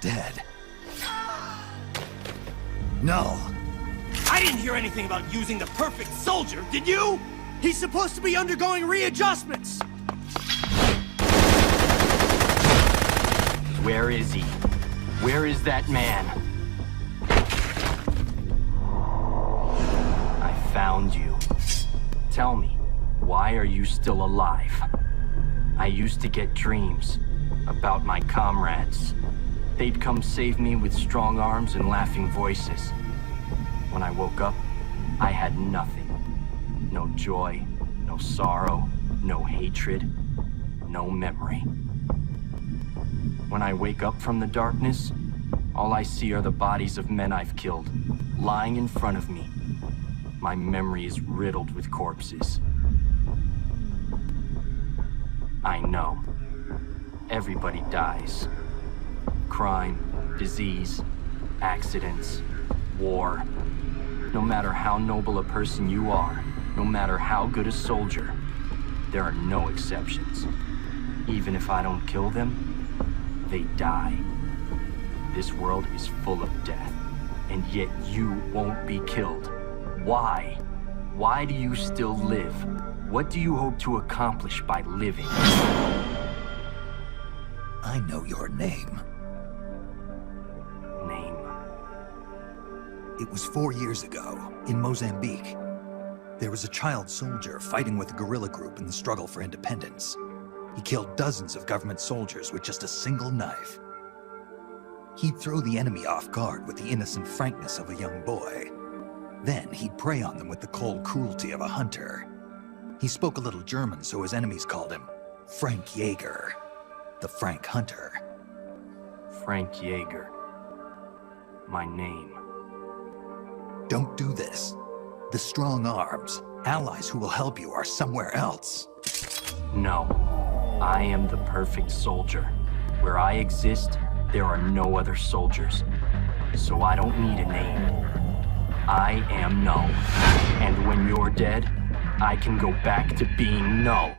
dead. No. I didn't hear anything about using the perfect soldier, did you? He's supposed to be undergoing readjustments! Where is he? Where is that man? I found you. Tell me, why are you still alive? I used to get dreams about my comrades. They'd come save me with strong arms and laughing voices. When I woke up, I had nothing. No joy, no sorrow, no hatred, no memory. When I wake up from the darkness, all I see are the bodies of men I've killed, lying in front of me. My memory is riddled with corpses. I know. Everybody dies. Crime, disease, accidents, war. No matter how noble a person you are, no matter how good a soldier, there are no exceptions. Even if I don't kill them, they die. This world is full of death, and yet you won't be killed. Why? Why do you still live? What do you hope to accomplish by living? I know your name. Name. It was 4 years ago, in Mozambique. There was a child soldier fighting with a guerrilla group in the struggle for independence. He killed dozens of government soldiers with just a single knife. He'd throw the enemy off guard with the innocent frankness of a young boy. Then he'd prey on them with the cold cruelty of a hunter. He spoke a little German, so his enemies called him Frank Jaeger, the Frank Hunter. Frank Jaeger. My name. Don't do this. The strong arms, allies who will help you, are somewhere else. No. I am the perfect soldier. Where I exist, there are no other soldiers. So I don't need a name. I am No. And when you're dead, I can go back to being No.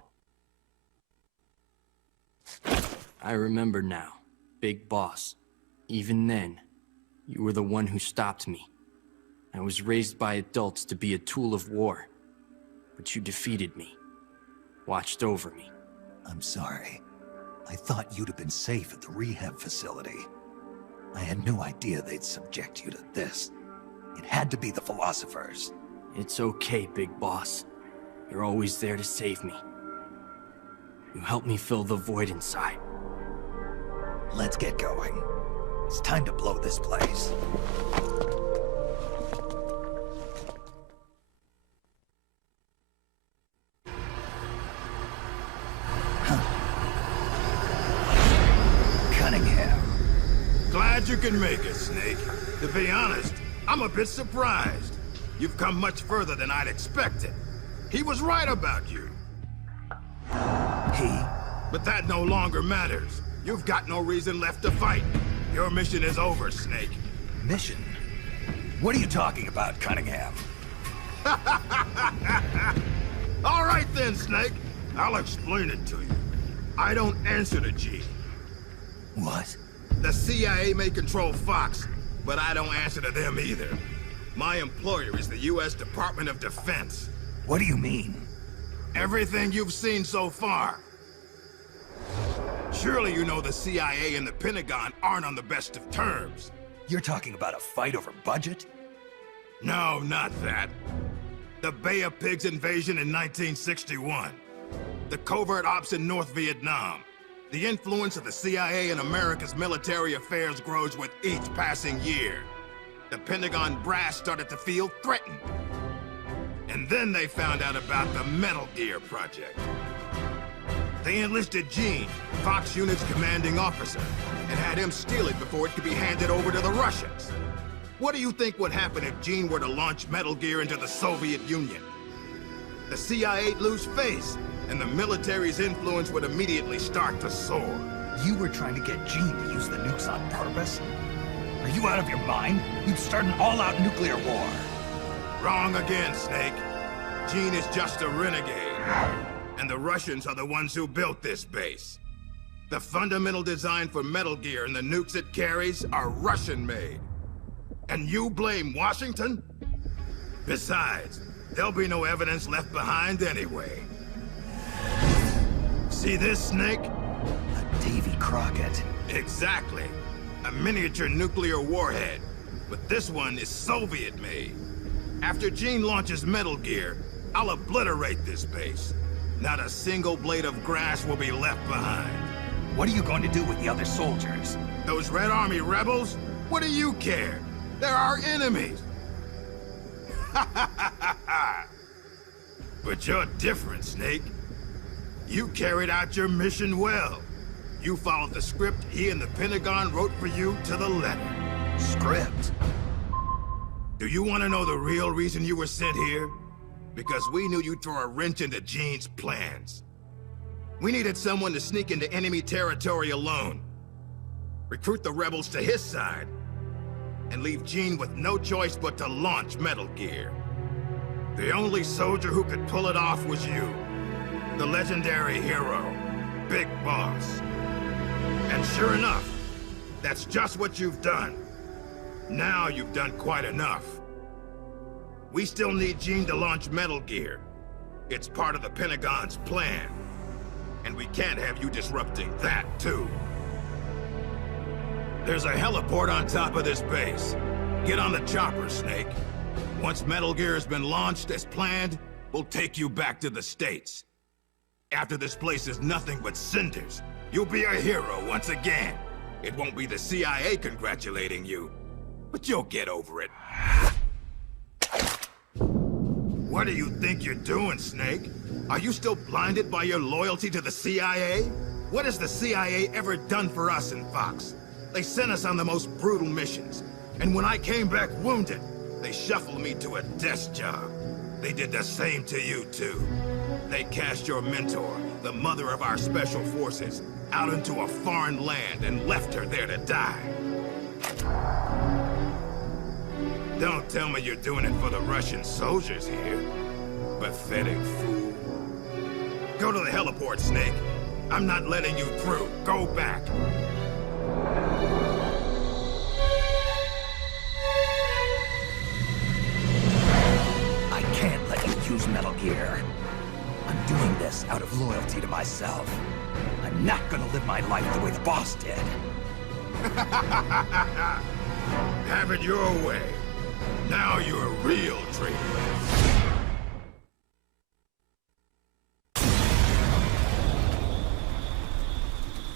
I remember now, Big Boss. Even then, you were the one who stopped me. I was raised by adults to be a tool of war. But you defeated me. Watched over me. I'm sorry. I thought you'd have been safe at the rehab facility. I had no idea they'd subject you to this. It had to be the philosophers. It's okay, Big Boss. You're always there to save me. You helped me fill the void inside. Let's get going. It's time to blow this place. Glad you can make it, Snake. To be honest, I'm a bit surprised. You've come much further than I'd expected. He was right about you. He? But that no longer matters. You've got no reason left to fight. Your mission is over, Snake. Mission? What are you talking about, Cunningham? All right then, Snake. I'll explain it to you. I don't answer to G. What? The CIA may control Fox, but I don't answer to them either. My employer is the U.S. Department of Defense. What do you mean? Everything you've seen so far. Surely you know the CIA and the Pentagon aren't on the best of terms. You're talking about a fight over budget? No, not that. The Bay of Pigs invasion in 1961. The covert ops in North Vietnam. The influence of the CIA in America's military affairs grows with each passing year. The Pentagon brass started to feel threatened. And then they found out about the Metal Gear project. They enlisted Gene, Fox Unit's commanding officer, and had him steal it before it could be handed over to the Russians. What do you think would happen if Gene were to launch Metal Gear into the Soviet Union? The CIA'd lose face, and the military's influence would immediately start to soar. You were trying to get Gene to use the nukes on purpose? Are you out of your mind? You'd start an all-out nuclear war. Wrong again, Snake. Gene is just a renegade. And the Russians are the ones who built this base. The fundamental design for Metal Gear and the nukes it carries are Russian-made. And you blame Washington? Besides, there'll be no evidence left behind anyway. See this, Snake? A Davy Crockett. Exactly. A miniature nuclear warhead. But this one is Soviet-made. After Gene launches Metal Gear, I'll obliterate this base. Not a single blade of grass will be left behind. What are you going to do with the other soldiers? Those Red Army rebels? What do you care? They're our enemies. But you're different, Snake. You carried out your mission well. You followed the script he and the Pentagon wrote for you to the letter. Script? Do you want to know the real reason you were sent here? Because we knew you'd throw a wrench into Gene's plans. We needed someone to sneak into enemy territory alone, recruit the rebels to his side, and leave Gene with no choice but to launch Metal Gear. The only soldier who could pull it off was you, the legendary hero, Big Boss. And sure enough, that's just what you've done. Now you've done quite enough. We still need Gene to launch Metal Gear. It's part of the Pentagon's plan. And we can't have you disrupting that, too. There's a heliport on top of this base. Get on the chopper, Snake. Once Metal Gear has been launched as planned, we'll take you back to the States. After this place is nothing but cinders, you'll be a hero once again. It won't be the CIA congratulating you, but you'll get over it. What do you think you're doing, Snake? Are you still blinded by your loyalty to the CIA? What has the CIA ever done for us in Fox? They sent us on the most brutal missions. And when I came back wounded, they shuffled me to a desk job. They did the same to you, too. They cast your mentor, the mother of our special forces, out into a foreign land and left her there to die. Don't tell me you're doing it for the Russian soldiers here. Pathetic fool. Go to the heliport, Snake. I'm not letting you through. Go back. I can't let you use Metal Gear. I'm doing this out of loyalty to myself. I'm not gonna live my life the way the boss did. Have it your way. Now you're a real traitor.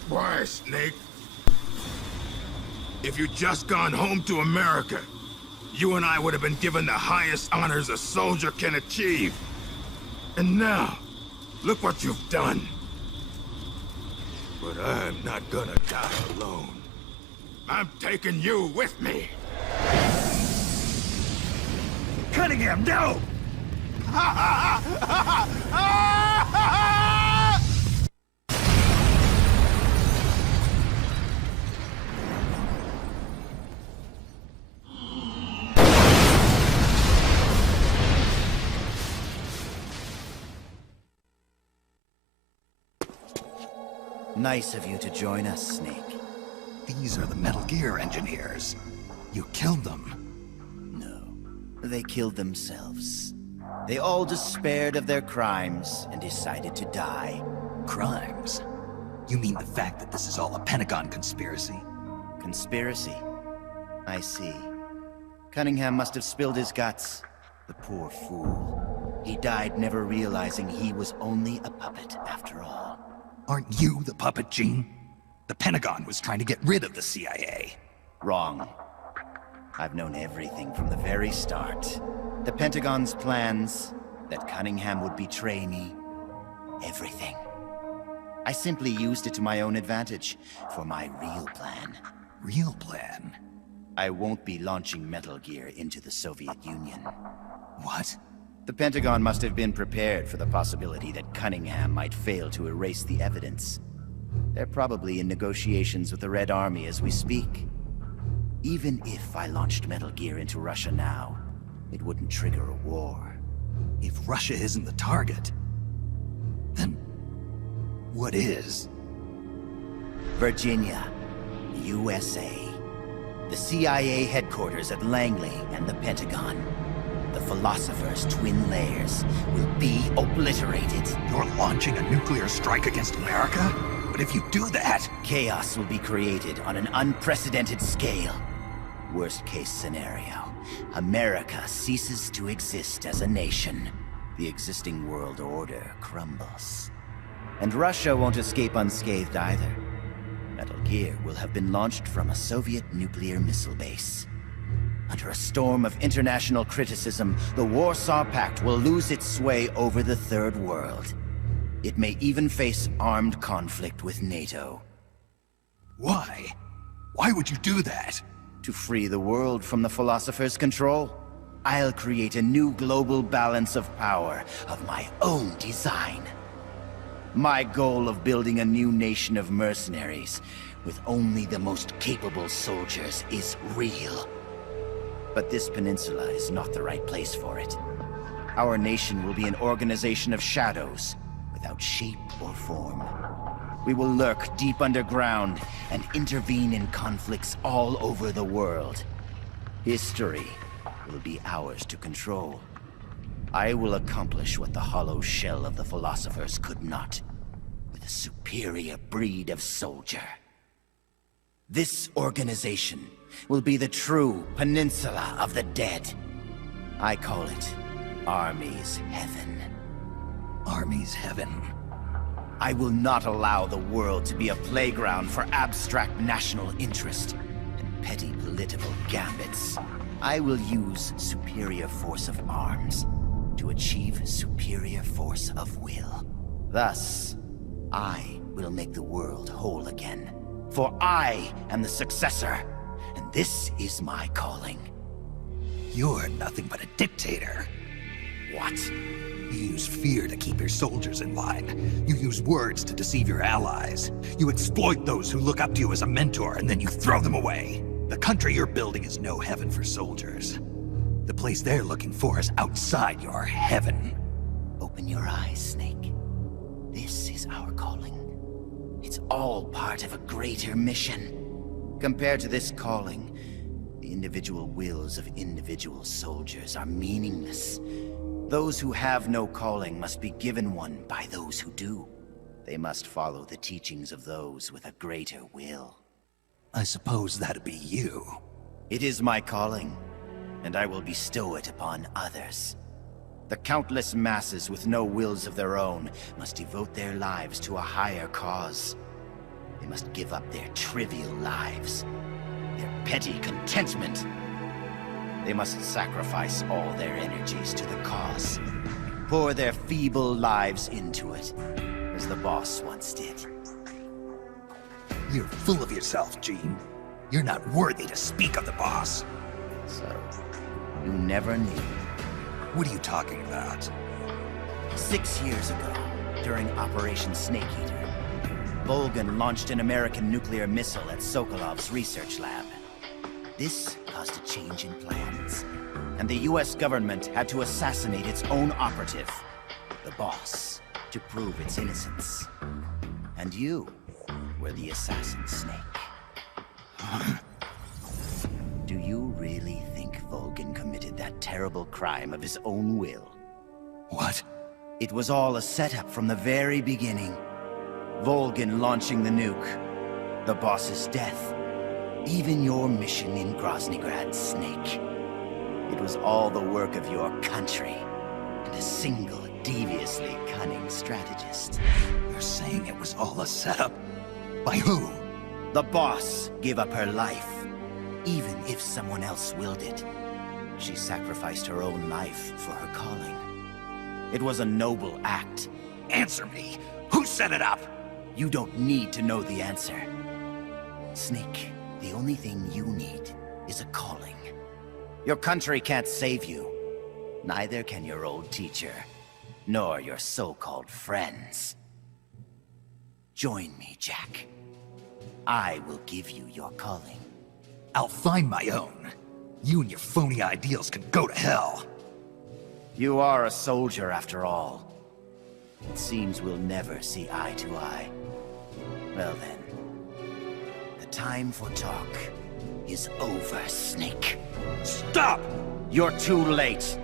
Why, Snake? If you'd just gone home to America, you and I would have been given the highest honors a soldier can achieve. And now, look what you've done. But I'm not gonna die alone. I'm taking you with me. Cunningham, no! Nice of you to join us, Snake. These are the Metal Gear engineers. You killed them. No, they killed themselves. They all despaired of their crimes and decided to die. Crimes? You mean the fact that this is all a Pentagon conspiracy? Conspiracy? I see. Cunningham must have spilled his guts. The poor fool. He died never realizing he was only a puppet after all. Aren't you the puppet, Gene? The Pentagon was trying to get rid of the CIA. Wrong. I've known everything from the very start. The Pentagon's plans, that Cunningham would betray me. Everything. I simply used it to my own advantage, for my real plan. Real plan? I won't be launching Metal Gear into the Soviet Union. What? The Pentagon must have been prepared for the possibility that Cunningham might fail to erase the evidence. They're probably in negotiations with the Red Army as we speak. Even if I launched Metal Gear into Russia now, it wouldn't trigger a war. If Russia isn't the target, then what is? Virginia, USA. The CIA headquarters at Langley and the Pentagon. The Philosopher's twin layers will be obliterated. You're launching a nuclear strike against America? But if you do that... Chaos will be created on an unprecedented scale. Worst case scenario, America ceases to exist as a nation. The existing world order crumbles. And Russia won't escape unscathed either. Metal Gear will have been launched from a Soviet nuclear missile base. Under a storm of international criticism, the Warsaw Pact will lose its sway over the Third World. It may even face armed conflict with NATO. Why? Why would you do that? To free the world from the Philosopher's control, I'll create a new global balance of power of my own design. My goal of building a new nation of mercenaries with only the most capable soldiers is real. But this peninsula is not the right place for it. Our nation will be an organization of shadows, without shape or form. We will lurk deep underground and intervene in conflicts all over the world. History will be ours to control. I will accomplish what the hollow shell of the Philosophers could not, with a superior breed of soldier. This organization will be the true Peninsula of the Dead. I call it Army's Heaven. Army's Heaven. I will not allow the world to be a playground for abstract national interest and petty political gambits. I will use superior force of arms to achieve superior force of will. Thus, I will make the world whole again. For I am the successor, and this is my calling. You're nothing but a dictator. What? You use fear to keep your soldiers in line. You use words to deceive your allies. You exploit those who look up to you as a mentor, and then you throw them away. The country you're building is no heaven for soldiers. The place they're looking for is outside your heaven. Open your eyes, Snake. This is our calling. It's all part of a greater mission. Compared to this calling, the individual wills of individual soldiers are meaningless. Those who have no calling must be given one by those who do. They must follow the teachings of those with a greater will. I suppose that'd be you. It is my calling, and I will bestow it upon others. The countless masses with no wills of their own must devote their lives to a higher cause. They must give up their trivial lives, their petty contentment. They must sacrifice all their energies to the cause, pour their feeble lives into it, as the boss once did. You're full of yourself, Gene. You're not worthy to speak of the boss. So, you never knew. What are you talking about? 6 years ago, during Operation Snake Eater, Volgin launched an American nuclear missile at Sokolov's research lab. This caused a change in plans, and the US government had to assassinate its own operative, the boss, to prove its innocence. And you were the assassin, Snake. Do you really think Volgin committed that terrible crime of his own will? What? It was all a setup from the very beginning. Volgin launching the nuke, the boss's death, even your mission in Groznygrad, Snake. It was all the work of your country, and a single, deviously cunning strategist. You're saying it was all a setup? By who? The boss gave up her life, even if someone else willed it. She sacrificed her own life for her calling. It was a noble act. Answer me! Who set it up? You don't need to know the answer. Snake, the only thing you need is a calling. Your country can't save you. Neither can your old teacher, nor your so-called friends. Join me, Jack. I will give you your calling. I'll find my own. You and your phony ideals can go to hell. You are a soldier after all. It seems we'll never see eye to eye. Well then, time for talk is over, Snake. Stop! You're too late.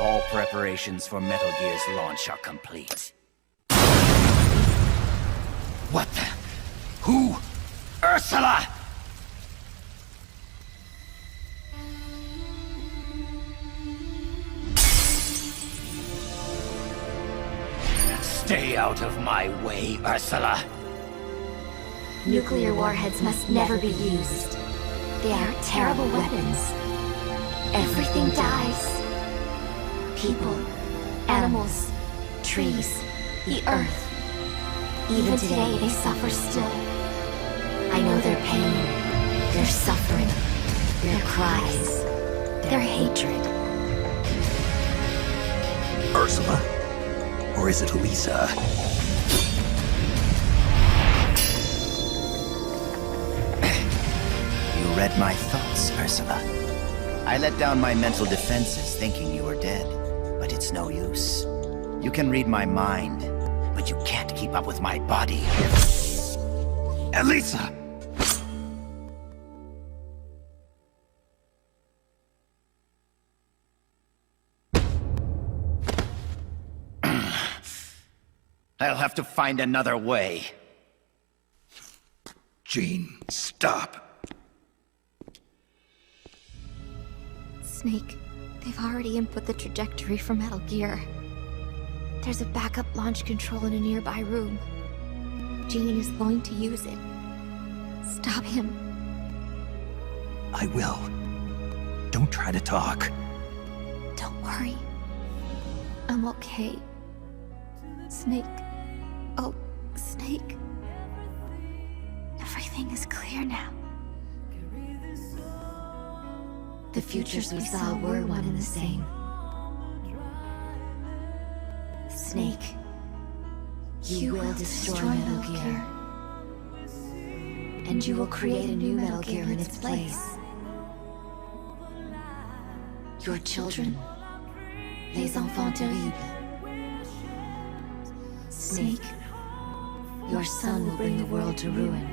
All preparations for Metal Gear's launch are complete. What the? Who? Ursula! Stay out of my way, Ursula. Nuclear warheads must never be used. They are terrible weapons. Everything dies. People, animals, trees, the earth. Even today, they suffer still. I know their pain, their suffering, their cries, their hatred. Ursula? Or is it Elisa? You read my thoughts, Ursula. I let down my mental defenses thinking you were dead, but it's no use. You can read my mind, but you can't keep up with my body. Elisa! I'll have to find another way. Jean, stop. Snake, they've already input the trajectory for Metal Gear. There's a backup launch control in a nearby room. Jean is going to use it. Stop him. I will. Don't try to talk. Don't worry. I'm okay. Snake. Oh, Snake. Everything is clear now. The futures we saw were one and the same. Snake, you will destroy Metal Gear. And you will create a new Metal Gear in its place. Your children, les enfants terribles. Snake, your son will bring the world to ruin.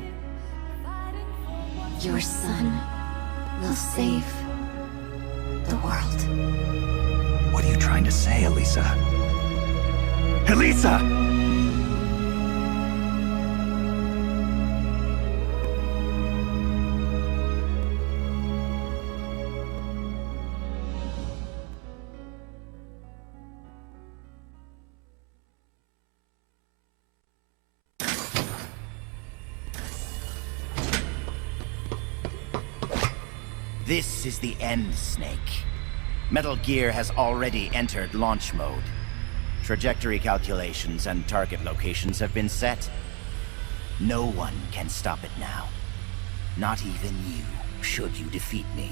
Your son will save the world. What are you trying to say, Elisa? Elisa! This is the end, Snake. Metal Gear has already entered launch mode. Trajectory calculations and target locations have been set. No one can stop it now. Not even you, should you defeat me.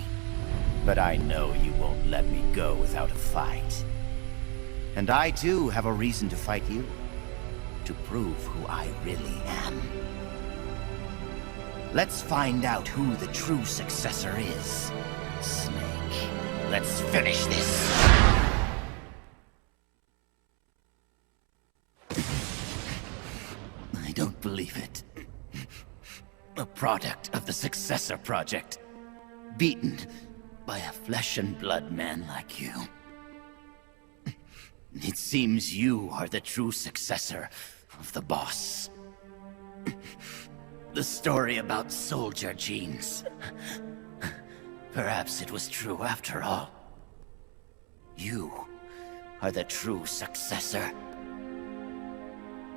But I know you won't let me go without a fight. And I too have a reason to fight you. To prove who I really am. Let's find out who the true successor is. Snake, let's finish this. I don't believe it. A product of the Successor Project. Beaten by a flesh and blood man like you. It seems you are the true successor of the boss. The story about soldier genes. Perhaps it was true after all. You are the true successor.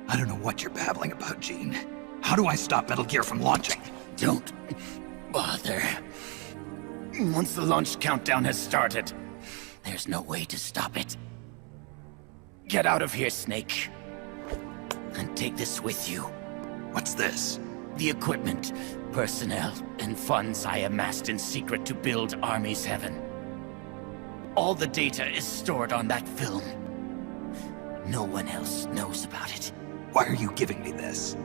I don't know what you're babbling about, Jean. How do I stop Metal Gear from launching? Don't bother. Once the launch countdown has started, there's no way to stop it. Get out of here, Snake. And take this with you. What's this? The equipment, personnel, and funds I amassed in secret to build Army's Heaven. All the data is stored on that film. No one else knows about it. Why are you giving me this?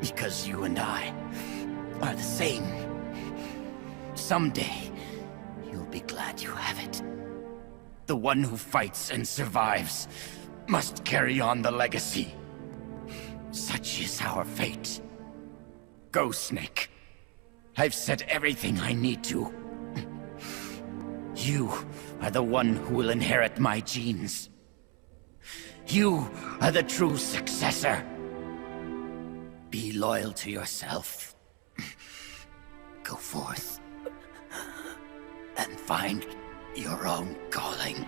Because you and I are the same. Someday, you'll be glad you have it. The one who fights and survives must carry on the legacy. Such is our fate. Go, Snake. I've said everything I need to. You are the one who will inherit my genes. You are the true successor. Be loyal to yourself. Go forth and find your own calling.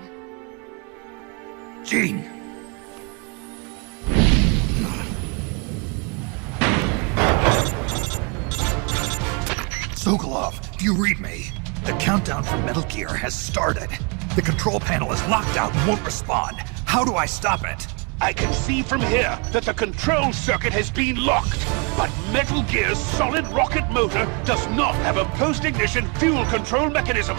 Gene! Sokolov, do you read me? The countdown for Metal Gear has started. The control panel is locked out and won't respond. How do I stop it? I can see from here that the control circuit has been locked, but Metal Gear's solid rocket motor does not have a post-ignition fuel control mechanism.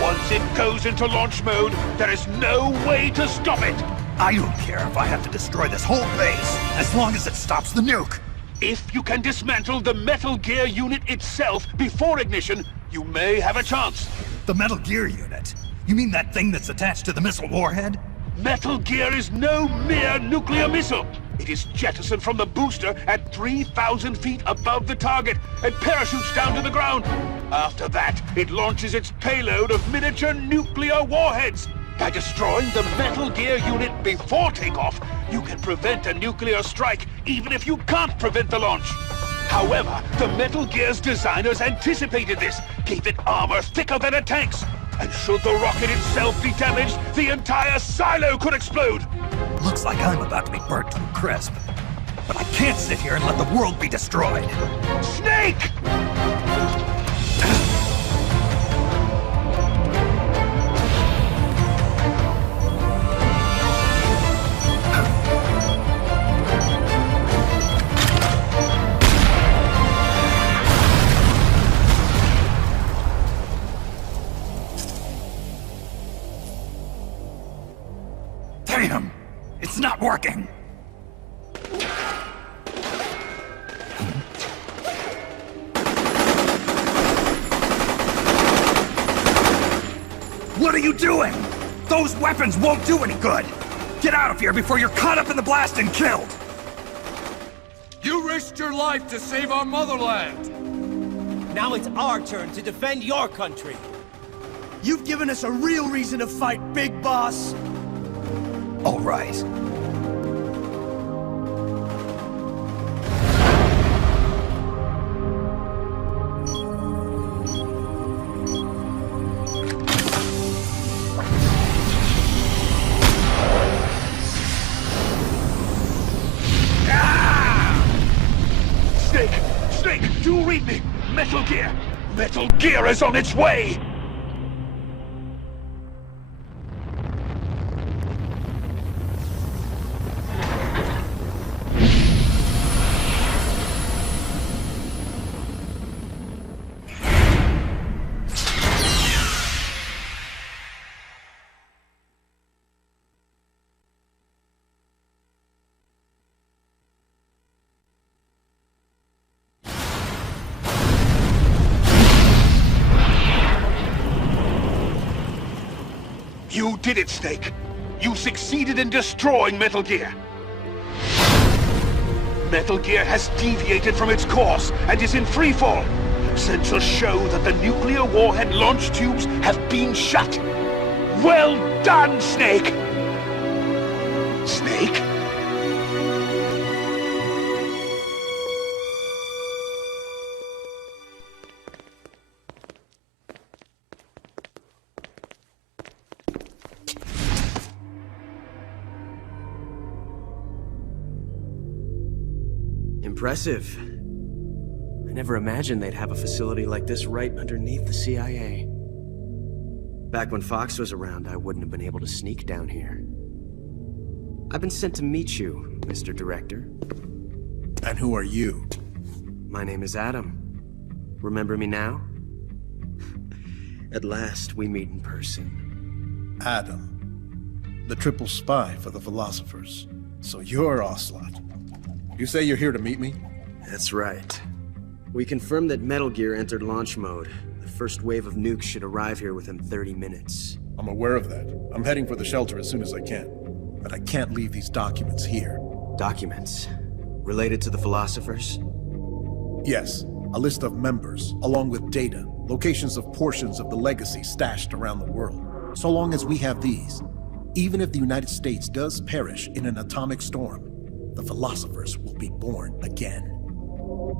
Once it goes into launch mode, there is no way to stop it. I don't care if I have to destroy this whole base, as long as it stops the nuke. If you can dismantle the Metal Gear unit itself before ignition, you may have a chance. The Metal Gear unit? You mean that thing that's attached to the missile warhead? Metal Gear is no mere nuclear missile. It is jettisoned from the booster at 3,000 feet above the target and parachutes down to the ground. After that, it launches its payload of miniature nuclear warheads. By destroying the Metal Gear unit before takeoff, you can prevent a nuclear strike, even if you can't prevent the launch. However, the Metal Gear's designers anticipated this, gave it armor thicker than a tank's. And should the rocket itself be damaged, the entire silo could explode! Looks like I'm about to be burnt to a crisp. But I can't sit here and let the world be destroyed. Snake! Damn! It's not working! What are you doing? Those weapons won't do any good! Get out of here before you're caught up in the blast and killed! You risked your life to save our motherland! Now it's our turn to defend your country. You've given us a real reason to fight, Big Boss. All right. Snake, do read me! Metal Gear! Metal Gear is on its way! You did it, Snake! You succeeded in destroying Metal Gear! Metal Gear has deviated from its course and is in freefall. Sensors show that the nuclear warhead launch tubes have been shut. Well done, Snake! Snake? Impressive. I never imagined they'd have a facility like this right underneath the CIA. Back when Fox was around, I wouldn't have been able to sneak down here. I've been sent to meet you, Mr. Director. And who are you? My name is Adam. Remember me now? At last, we meet in person. Adam. The triple spy for the philosophers. So you're Ocelot. You say you're here to meet me? That's right. We confirmed that Metal Gear entered launch mode. The first wave of nukes should arrive here within 30 minutes. I'm aware of that. I'm heading for the shelter as soon as I can. But I can't leave these documents here. Documents? Related to the philosophers? Yes. A list of members, along with data, locations of portions of the legacy stashed around the world. So long as we have these, even if the United States does perish in an atomic storm, the philosophers will be born again.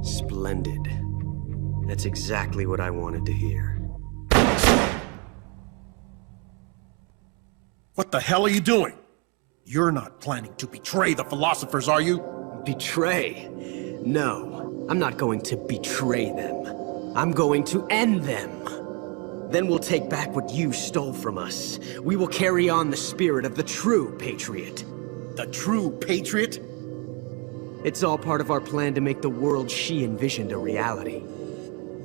Splendid. That's exactly what I wanted to hear. What the hell are you doing? You're not planning to betray the philosophers, are you? Betray? No, I'm not going to betray them. I'm going to end them. Then we'll take back what you stole from us. We will carry on the spirit of the true patriot. The true patriot? It's all part of our plan to make the world she envisioned a reality.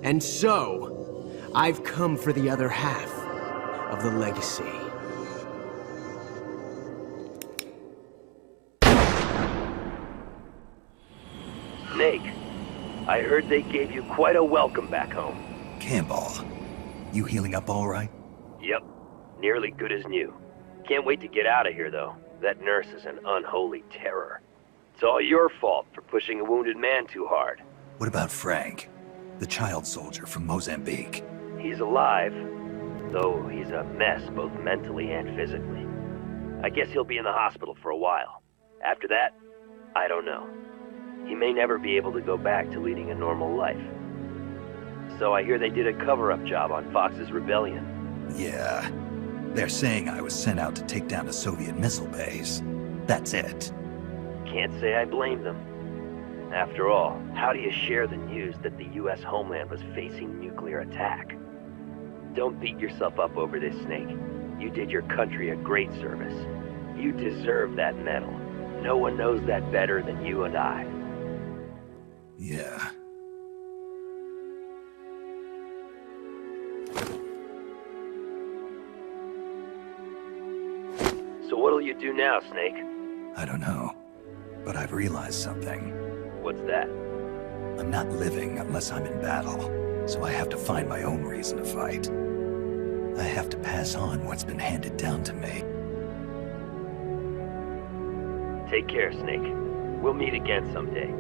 And so, I've come for the other half of the legacy. Snake, I heard they gave you quite a welcome back home. Campbell, you healing up all right? Yep, nearly good as new. Can't wait to get out of here, though. That nurse is an unholy terror. It's all your fault for pushing a wounded man too hard. What about Frank, the child soldier from Mozambique? He's alive, though he's a mess both mentally and physically. I guess he'll be in the hospital for a while. After that, I don't know. He may never be able to go back to leading a normal life. So I hear they did a cover-up job on Fox's rebellion. Yeah. They're saying I was sent out to take down a Soviet missile base. That's it. Can't say I blame them. After all, how do you share the news that the U.S. homeland was facing nuclear attack? Don't beat yourself up over this, Snake. You did your country a great service. You deserve that medal. No one knows that better than you and I. Yeah. So what'll you do now, Snake? I don't know. But I've realized something. What's that? I'm not living unless I'm in battle, so I have to find my own reason to fight. I have to pass on what's been handed down to me. Take care, Snake. We'll meet again someday.